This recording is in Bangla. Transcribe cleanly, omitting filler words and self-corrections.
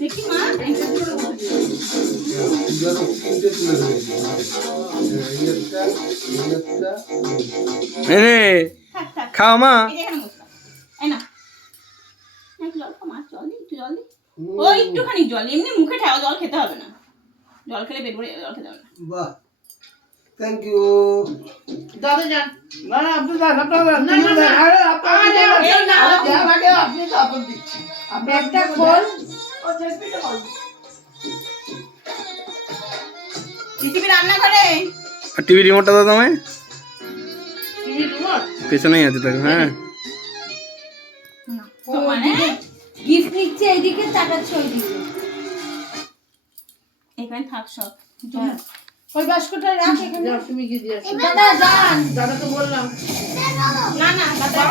দেখি মা খাও মা। একটুখানি জল এমনি মুখে ঠাওয়া, জল খেতে হবে না, জল খেলে পেট ভরে জল খেতে হবে না। বাহ, থ্যাংক ইউ দাদা যান। না না আপনি যান, আপনারা যান। না, না, না। আরে আপনারা আরে, যান। এই না। যা লাগে আপনি তো আপন দিচ্ছি। ব্যাগটা খোল। ও জেসমিটা বল। পৃথিবী রান্নাঘরে আর টিভি রিমোটটা দাও তোমায়, টিভি রিমোট। পেছনেই আছে দেখো। হ্যাঁ মানে গিফট নিচ্ছে এইদিকে, তাকাচ্ছে ওইদিকে। এখানে থাক সব। হ্যাঁ। ওই বাস্কটা রাখ এখানে। যাও, তুমি গিয়ে দিয়ে আসো। দাদা যান। দাদা তো বললাম। না না দাদা